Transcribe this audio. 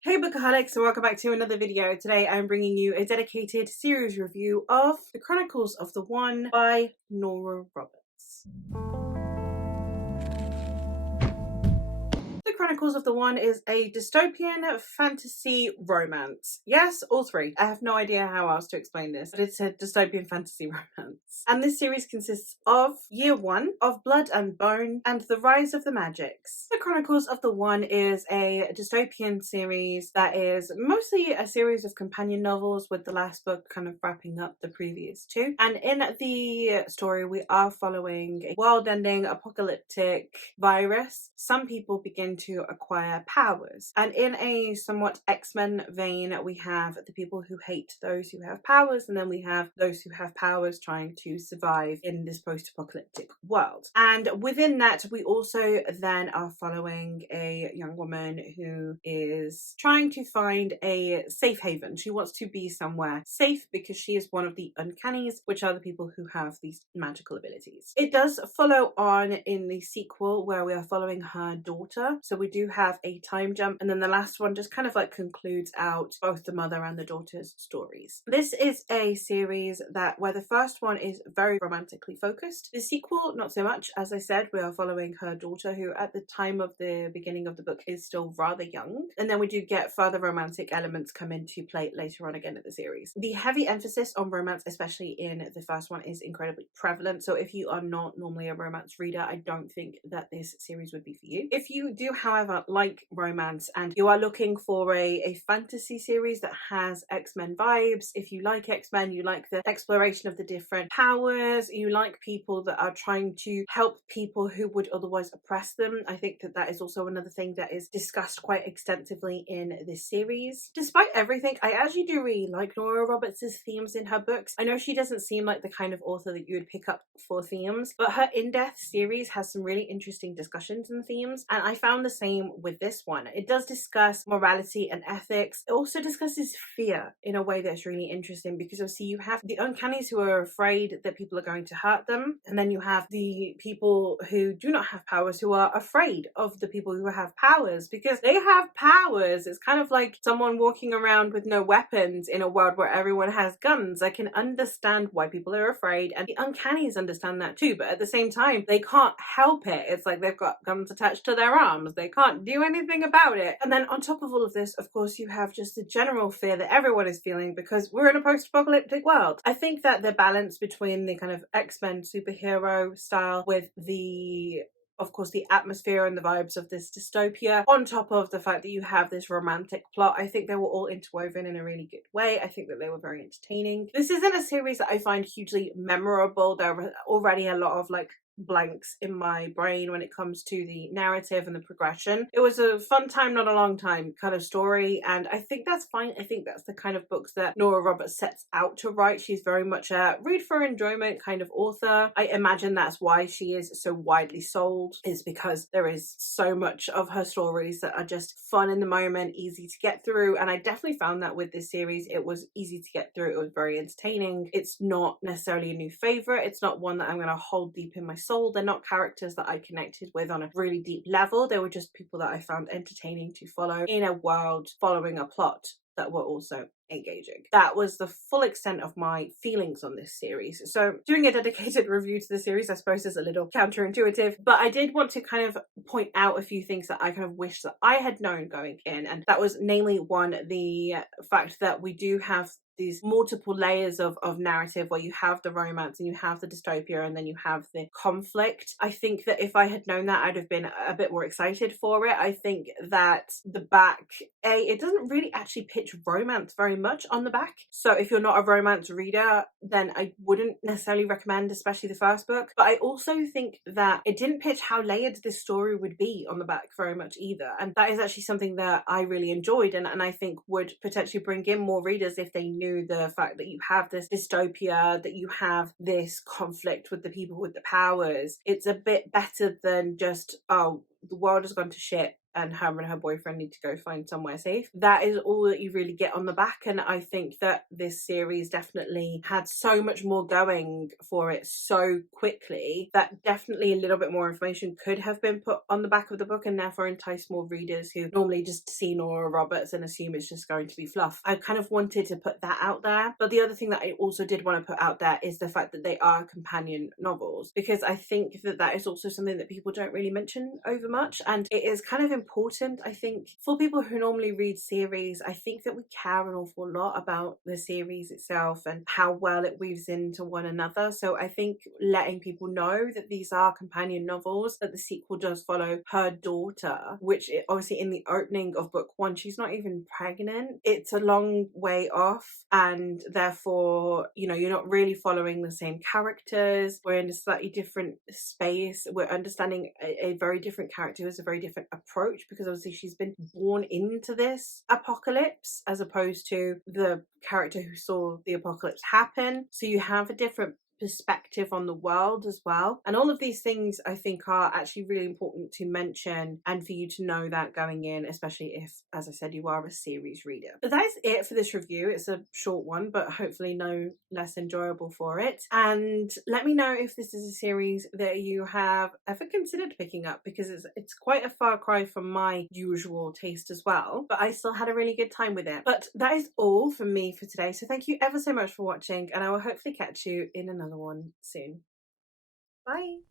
Hey Bookaholics, and welcome back to another video. Today I'm bringing you a dedicated series review of The Chronicles of the One by Nora Roberts. The Chronicles of the One is a dystopian fantasy romance. Yes, all three. I have no idea how else to explain this, but it's a dystopian fantasy romance. And this series consists of Year 1, of Blood and Bone, and The Rise of the Magics. The Chronicles of the One is a dystopian series that is mostly a series of companion novels, with the last book kind of wrapping up the previous two. And in the story, we are following a world-ending apocalyptic virus. Some people begin to acquire powers, and in a somewhat X-Men vein, we have the people who hate those who have powers, and then we have those who have powers trying to survive in this post-apocalyptic world. And within that, we also then are following a young woman who is trying to find a safe haven. She wants to be somewhere safe because she is one of the uncannies, which are the people who have these magical abilities. It does follow on in the sequel, where we are following her daughter. So we do have a time jump, and then the last one just kind of like concludes out both the mother and the daughter's stories. This is a series where the first one is very romantically focused. The sequel, not so much. As I said, we are following her daughter, who at the time of the beginning of the book is still rather young. And then we do get further romantic elements come into play later on again in the series. The heavy emphasis on romance, especially in the first one, is incredibly prevalent. So if you are not normally a romance reader, I don't think that this series would be for you. If you do, however, like romance and you are looking for a fantasy series that has X-Men vibes, if you like X-Men, you like the exploration of the different powers, you like people that are trying to help people who would otherwise oppress them, I think that that is also another thing that is discussed quite extensively in this series. Despite everything, I actually do really like Nora Roberts' themes in her books. I know she doesn't seem like the kind of author that you would pick up for themes, but her In-Death series has some really interesting discussions and themes, and I found the same with this one. It does discuss morality and ethics. It also discusses fear in a way that's really interesting, because obviously you have the uncannies who are afraid that people are going to hurt them, and then you have the people who do not have powers who are afraid of the people who have powers because they have powers. It's kind of like someone walking around with no weapons in a world where everyone has guns. I can understand why people are afraid, and the uncannies understand that too, but at the same time they can't help it. It's like they've got guns attached to their arms. They can't do anything about it. And then on top of all of this, of course, you have just the general fear that everyone is feeling because we're in a post-apocalyptic world. I think that the balance between the kind of X-Men superhero style with of course, the atmosphere and the vibes of this dystopia, on top of the fact that you have this romantic plot, I think they were all interwoven in a really good way. I think that they were very entertaining. This isn't a series that I find hugely memorable. There were already a lot of like blanks in my brain when it comes to the narrative and the progression. It was a fun time, not a long time kind of story, and I think that's fine. I think that's the kind of books that Nora Roberts sets out to write. She's very much a read for enjoyment kind of author. I imagine that's why she is so widely sold, is because there is so much of her stories that are just fun in the moment, easy to get through, and I definitely found that with this series. It was easy to get through. It was very entertaining. It's not necessarily a new favorite. It's not one that I'm going to hold deep in my soul. They're not characters that I connected with on a really deep level. They were just people that I found entertaining to follow in a world following a plot that were also engaging. That was the full extent of my feelings on this series. So doing a dedicated review to the series, I suppose, is a little counterintuitive, but I did want to kind of point out a few things that I kind of wish that I had known going in, and that was namely one, the fact that we do have these multiple layers of narrative where you have the romance and you have the dystopia and then you have the conflict. I think that if I had known that, I'd have been a bit more excited for it. I think that the back, it doesn't really actually pitch romance very much on the back. So if you're not a romance reader, then I wouldn't necessarily recommend, especially the first book. But I also think that it didn't pitch how layered this story would be on the back very much either. And that is actually something that I really enjoyed, and I think would potentially bring in more readers if they knew the fact that you have this dystopia, that you have this conflict with the people with the powers. It's a bit better than just, oh, the world has gone to shit and her and her boyfriend need to go find somewhere safe. That is all that you really get on the back, and I think that this series definitely had so much more going for it so quickly that definitely a little bit more information could have been put on the back of the book, and therefore entice more readers who normally just see Nora Roberts and assume it's just going to be fluff. I kind of wanted to put that out there. But the other thing that I also did want to put out there is the fact that they are companion novels, because I think that that is also something that people don't really mention over much, and it is kind of important, I think, for people who normally read series. I think that we care an awful lot about the series itself and how well it weaves into one another. So I think letting people know that these are companion novels, that the sequel does follow her daughter, which obviously in the opening of book one, she's not even pregnant. It's a long way off, and therefore, you know, you're not really following the same characters. We're in a slightly different space. We're understanding a very different character who has a very different approach, because obviously she's been born into this apocalypse as opposed to the character who saw the apocalypse happen. So you have a different perspective on the world as well, and all of these things I think are actually really important to mention and for you to know that going in, especially if, as I said, you are a series reader. But that is it for this review. It's a short one, but hopefully no less enjoyable for it. And let me know if this is a series that you have ever considered picking up, because it's quite a far cry from my usual taste as well, but I still had a really good time with it. But that is all from me for today, so thank you ever so much for watching, and I will hopefully catch you in another one soon. Bye.